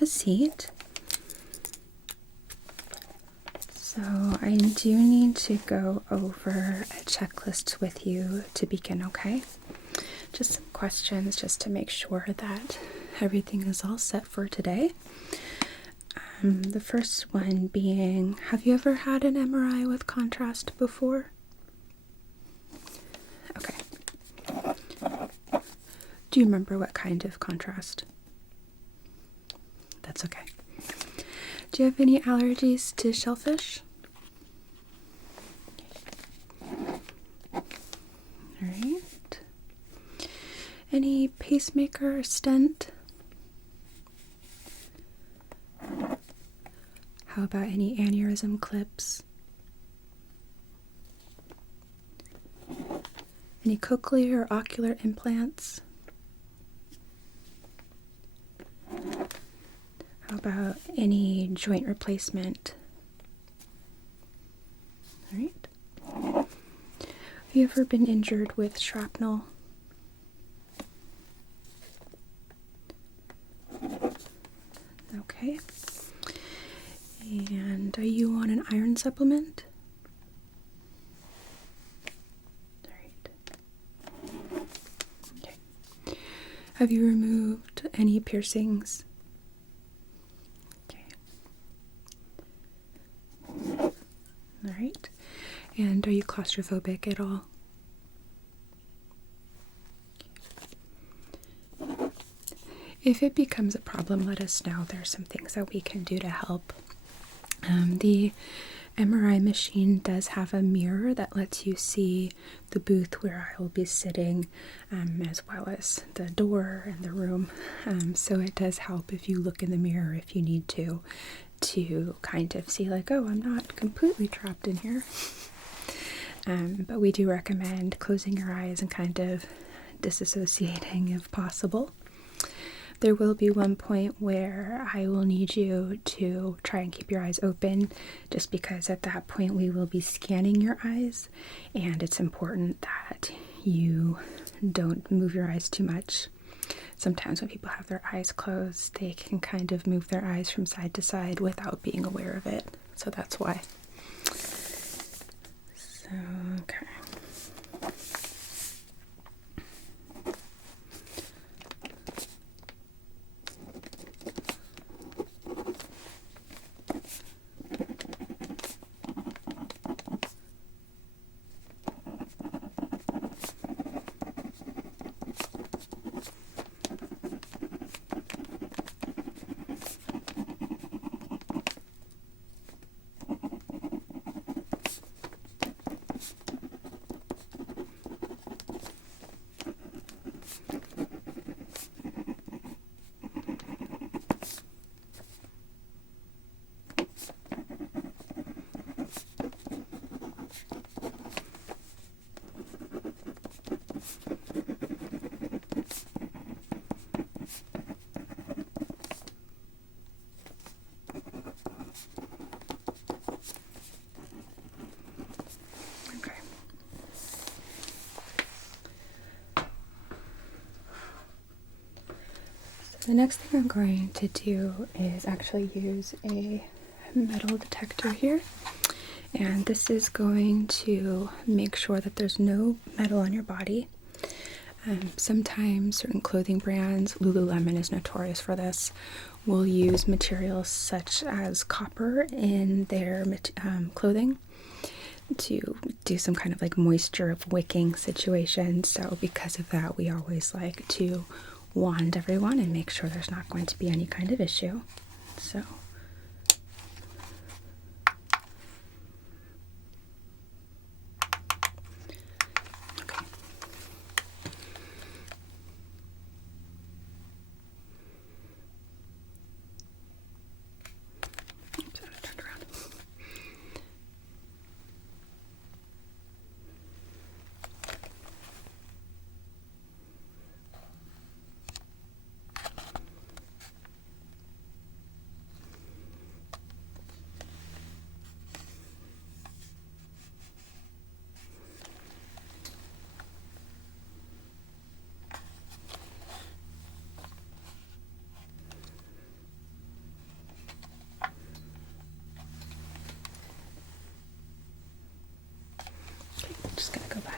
have a seat. So I do need to go over a checklist with you to begin, okay? Just some questions just to make sure that everything is all set for today. The first one being, have you ever had an MRI with contrast before? Okay. Do you remember what kind of contrast? That's okay. Do you have any allergies to shellfish? Alright. Any pacemaker or stent? How about any aneurysm clips? Any cochlear or ocular implants? How about any joint replacement? Alright. Have you ever been injured with shrapnel? Okay. And are you on an iron supplement? Alright. Okay. Have you removed any piercings? Okay. Alright. And are you claustrophobic at all? If it becomes a problem, let us know. There are some things that we can do to help. The MRI machine does have a mirror that lets you see the booth where I will be sitting, as well as the door and the room. So it does help if you look in the mirror if you need to kind of see like, oh, I'm not completely trapped in here. But we do recommend closing your eyes and kind of disassociating if possible. There will be one point where I will need you to try and keep your eyes open, just because at that point we will be scanning your eyes, and it's important that you don't move your eyes too much. Sometimes when people have their eyes closed, they can kind of move their eyes from side to side without being aware of it. So that's why. So, okay. The next thing I'm going to do is actually use a metal detector here, and this is going to make sure that there's no metal on your body. Sometimes certain clothing brands, Lululemon is notorious for this, will use materials such as copper in their clothing to do some kind of like moisture wicking situation. So because of that, we always like to wand everyone and make sure there's not going to be any kind of issue. So okay. Oops, I turned around.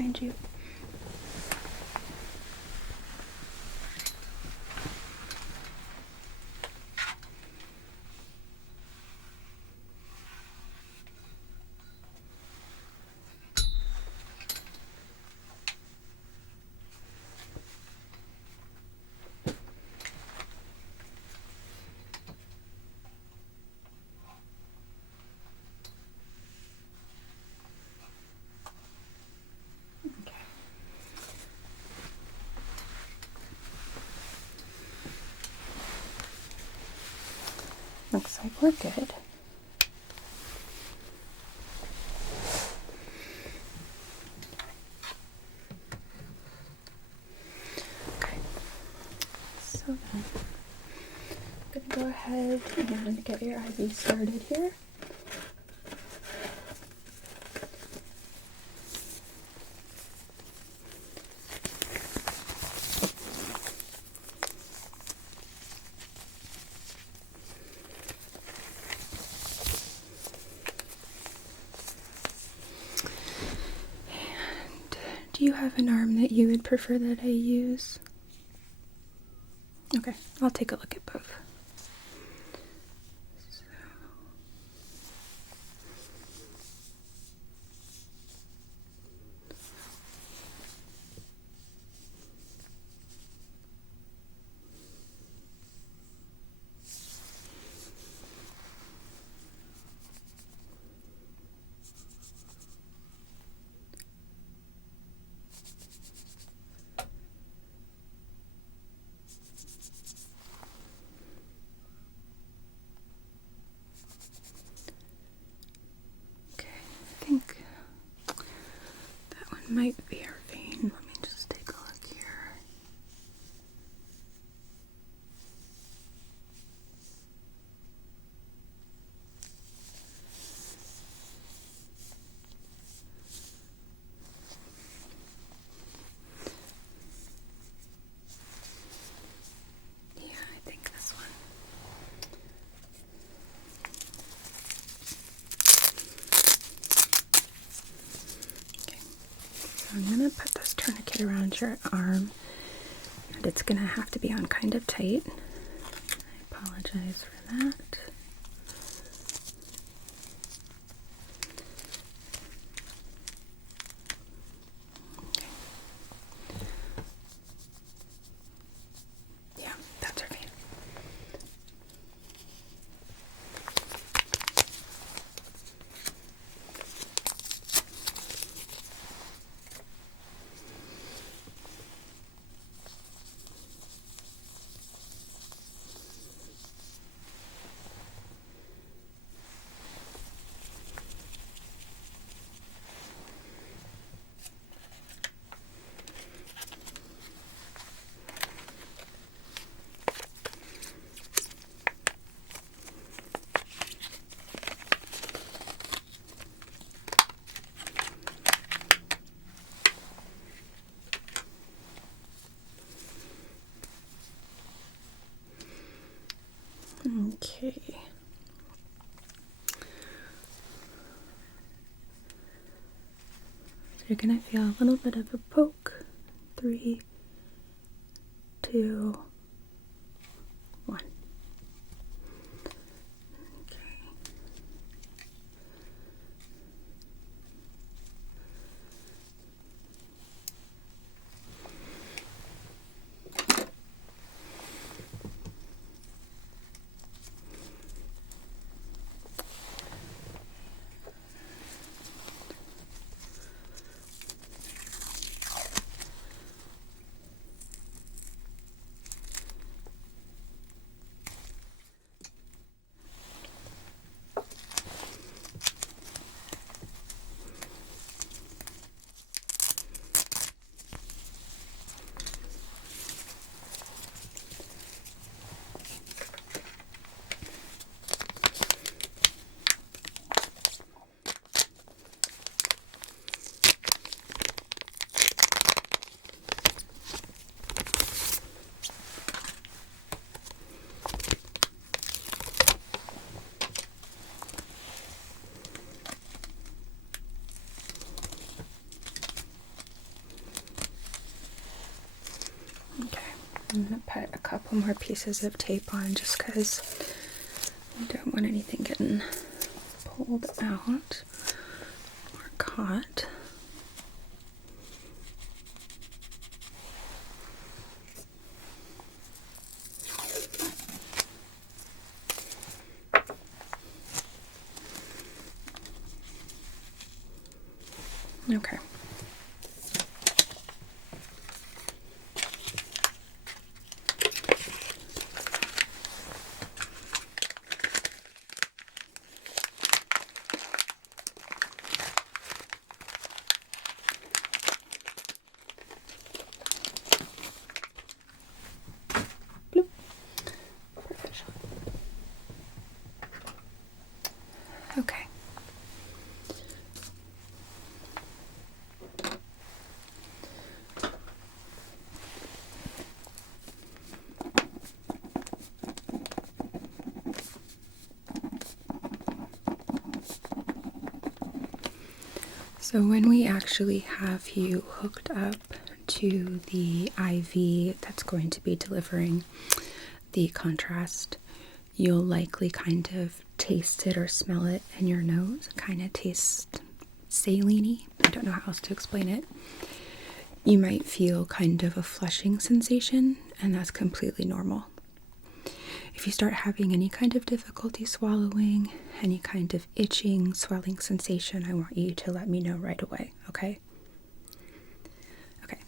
behind you. Looks like we're good. Okay, so then I'm going to go ahead and get your IV started here. Do you have an arm that you would prefer that I use? Okay, I'll take a look at both. Okay, I think that one might be our vein. Let me just take a look here. Yeah, I think this one. Okay, so I'm gonna put this tourniquet around your arm, and it's gonna have to be on kind of tight. I apologize for that. Okay. Yeah, that's okay. Okay. So you're gonna feel a little bit of a poke. 3, 2, 1. Okay. I'm going to put a couple more pieces of tape on just because I don't want anything getting pulled out or caught. Okay. Bloop. Perfect. Okay. So when we actually have you hooked up to the IV that's going to be delivering the contrast, you'll likely kind of taste it or smell it in your nose. It kind of tastes saline-y. I don't know how else to explain it. You might feel kind of a flushing sensation, and that's completely normal. If you start having any kind of difficulty swallowing, any kind of itching, swelling sensation, I want you to let me know right away, okay? Okay.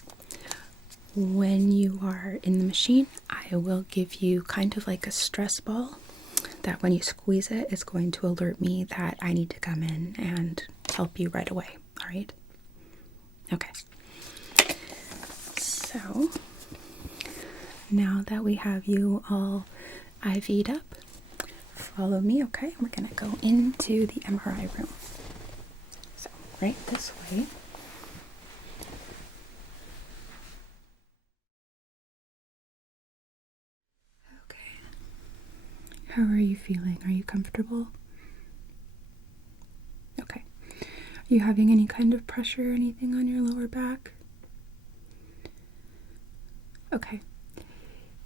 When you are in the machine, I will give you kind of like a stress ball that when you squeeze it, it's going to alert me that I need to come in and help you right away, all right? Okay. So, now that we have you all IV'd up, follow me, okay? We're gonna go into the MRI room. So, right this way. Okay. How are you feeling? Are you comfortable? Okay. Are you having any kind of pressure or anything on your lower back? Okay.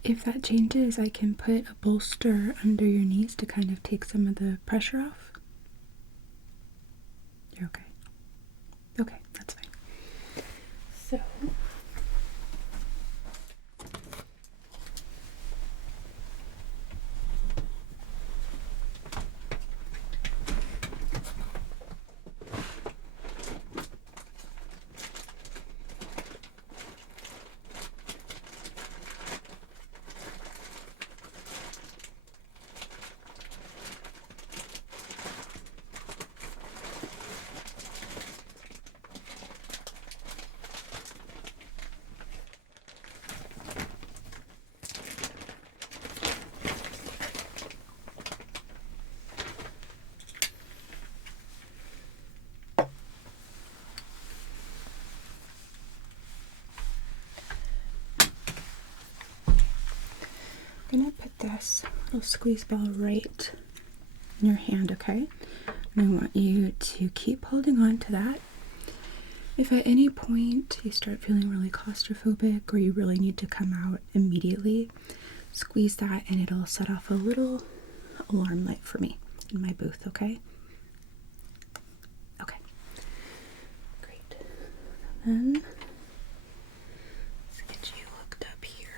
If that changes, I can put a bolster under your knees to kind of take some of the pressure off. You're okay. Okay, that's fine. So, I'm gonna put this little squeeze ball right in your hand, okay? And I want you to keep holding on to that. If at any point you start feeling really claustrophobic or you really need to come out immediately, squeeze that and it'll set off a little alarm light for me in my booth, okay? Okay. Great. And then let's get you hooked up here.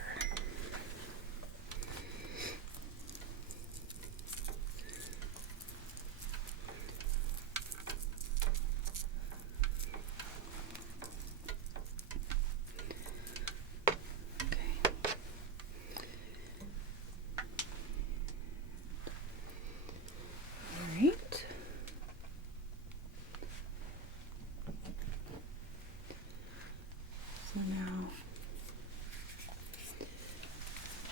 Alright. So now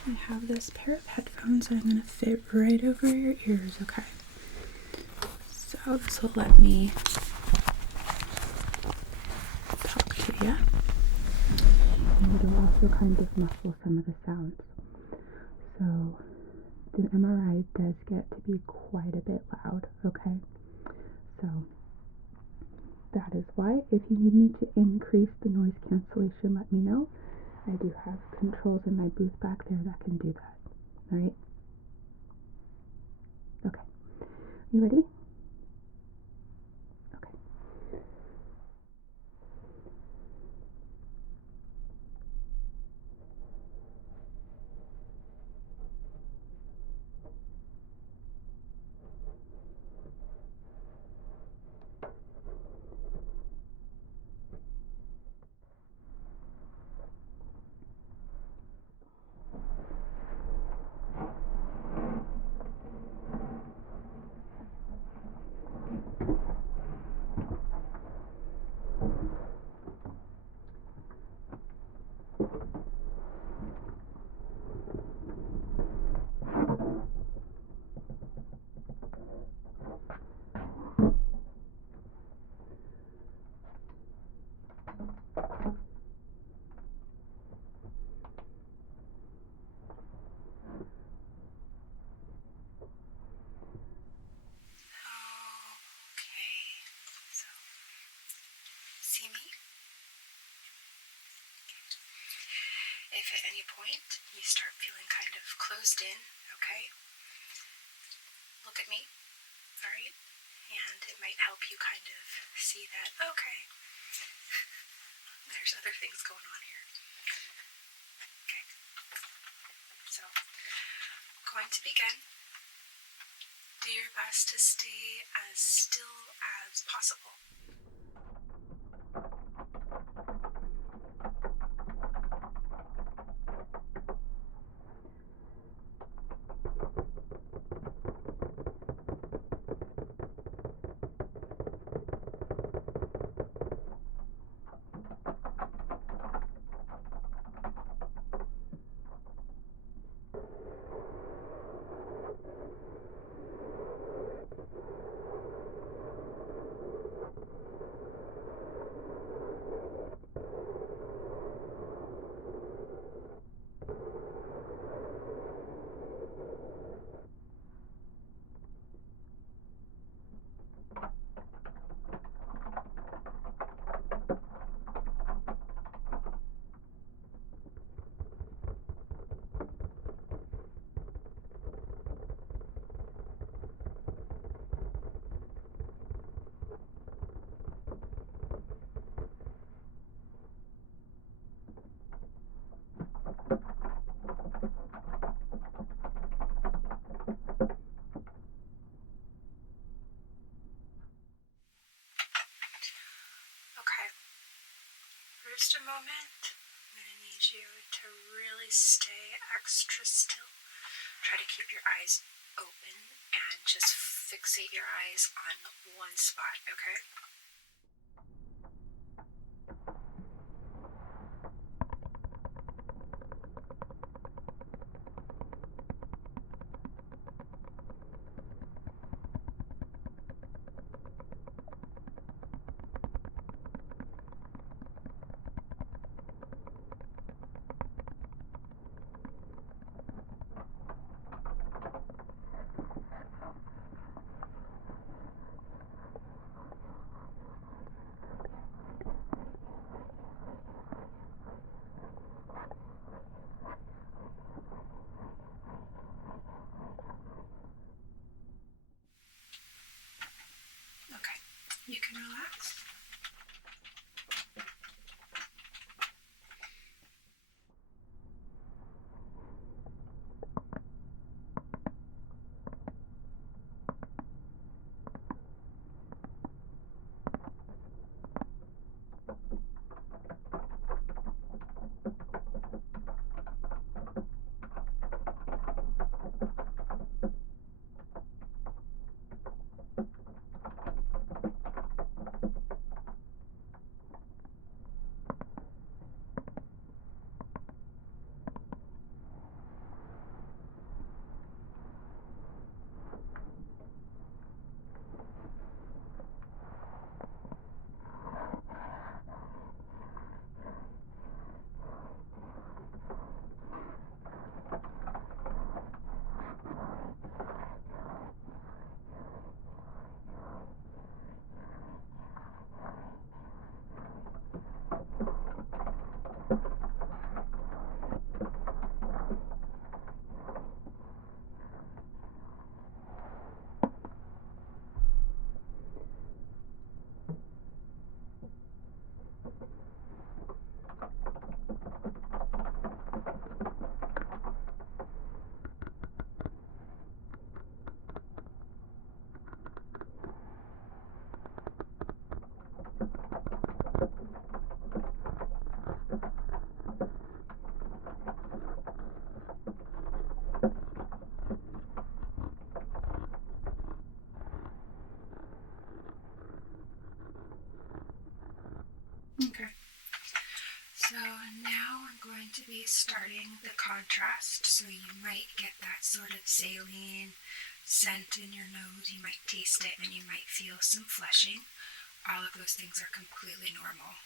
I have this pair of headphones that I'm going to fit right over your ears, okay? So this will let me talk to you. And it'll also kind of muffle some of the sounds. So the MRI does get to be quite a bit loud, okay? So that is why if you need me to increase the noise cancellation, let me know, I do have controls in my booth back there that can do that. All right? Okay. You ready? Okay. Okay, so see me? If at any point you start feeling kind of closed in, okay, look at me, alright? And it might help you kind of see that, okay, there's other things going on here. Okay, so going to begin. Do your best to stay as still as possible. Okay, for just a moment, I'm going to need you to really stay extra still. Try to keep your eyes open and just fixate your eyes on one spot, okay? be starting the contrast, so you might get that sort of saline scent in your nose. You might taste it and you might feel some flushing. All of those things are completely normal.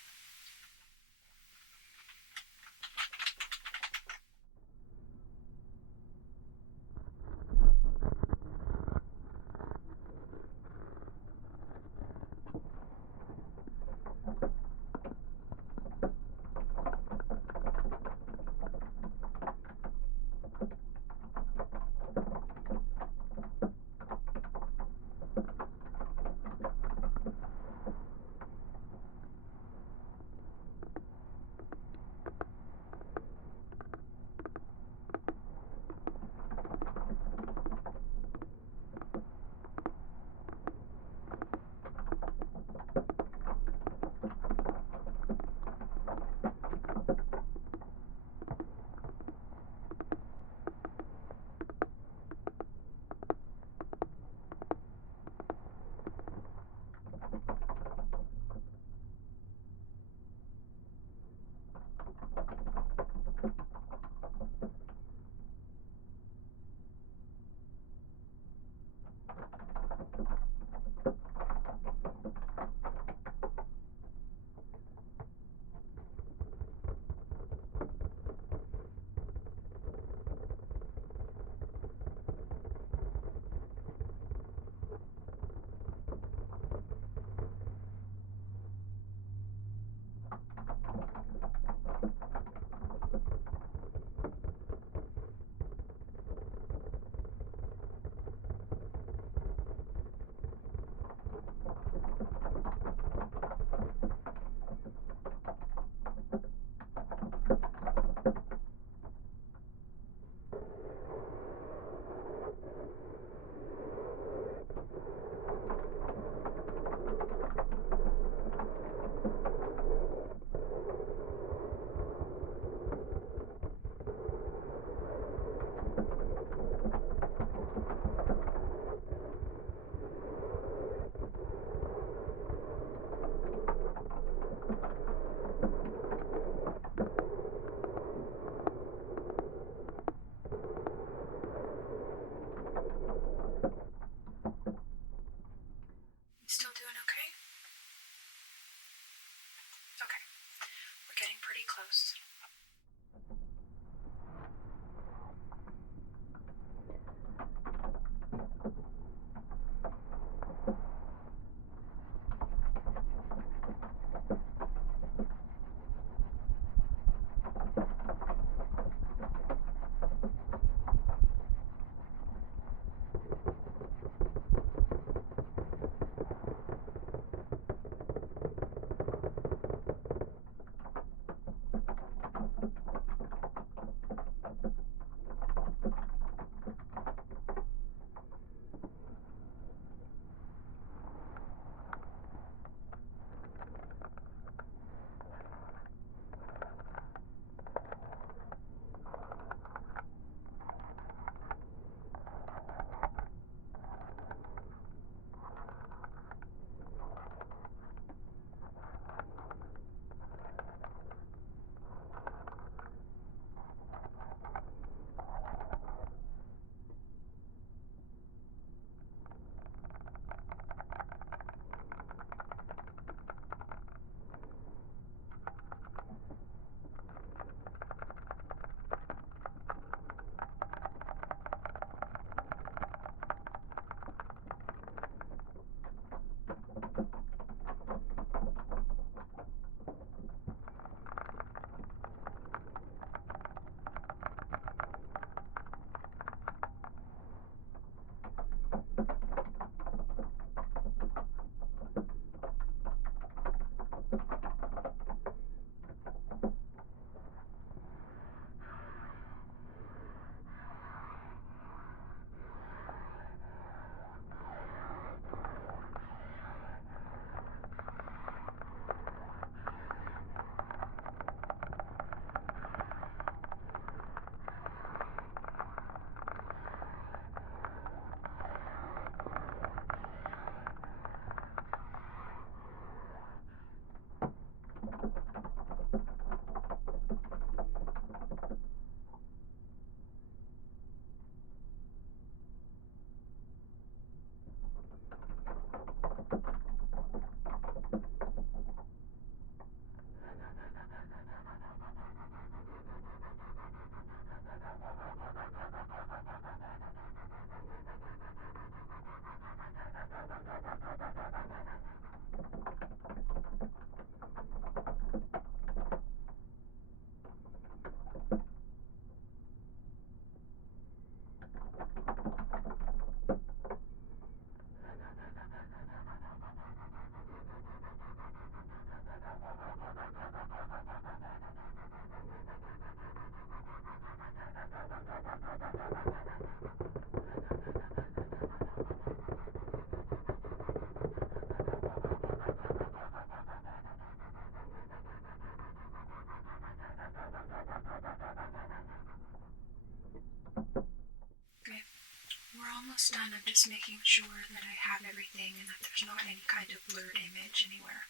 almost done. I'm just making sure that I have everything and that there's not any kind of blurred image anywhere.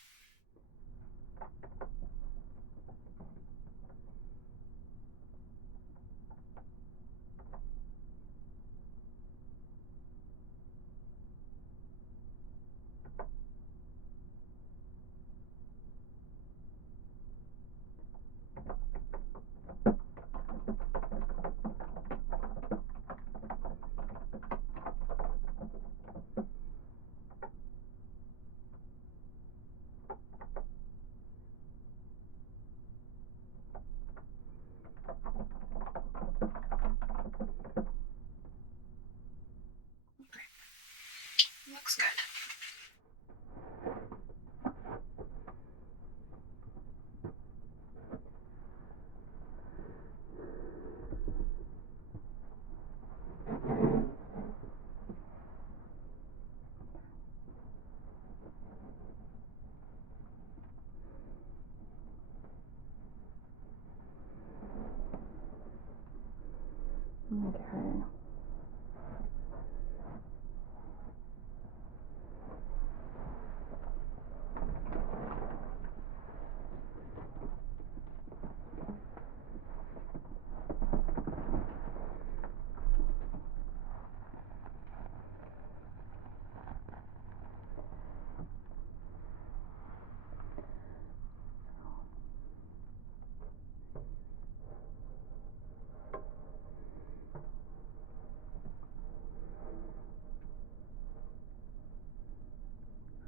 Looks good. Okay.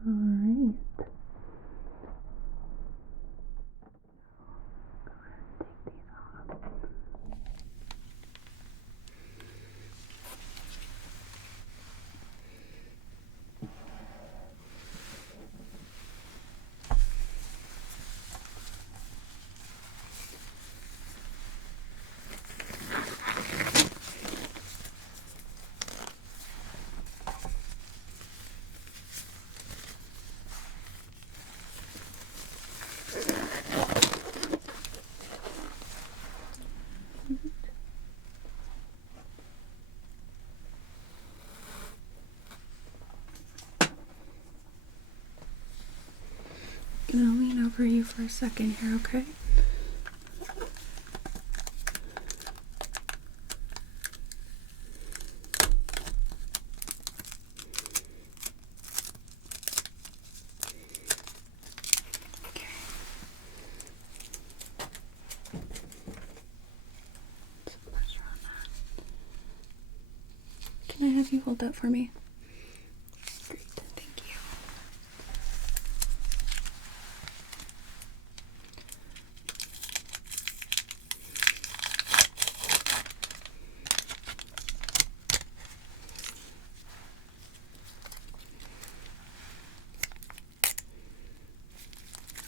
All right. Gonna lean over you for a second here, okay? Okay. Some pressure on that. Can I have you hold that for me? Great, thank you.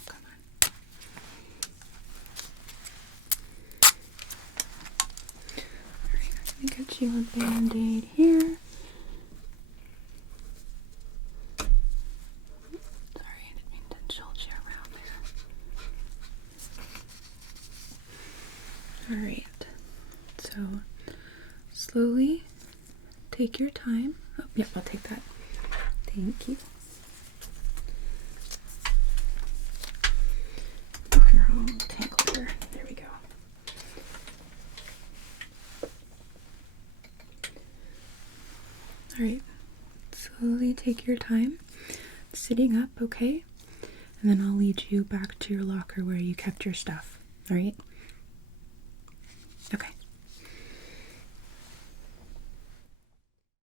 Come on. Alright, I'm gonna get you a band-aid here. Sorry, I didn't mean to jolt you around there. Alright, so slowly take your time. Oh, yep, I'll take that. Thank you. Oh, you're all tangled here. There we go. Alright, slowly take your time sitting up, okay? And then I'll lead you back to your locker where you kept your stuff, alright? Okay.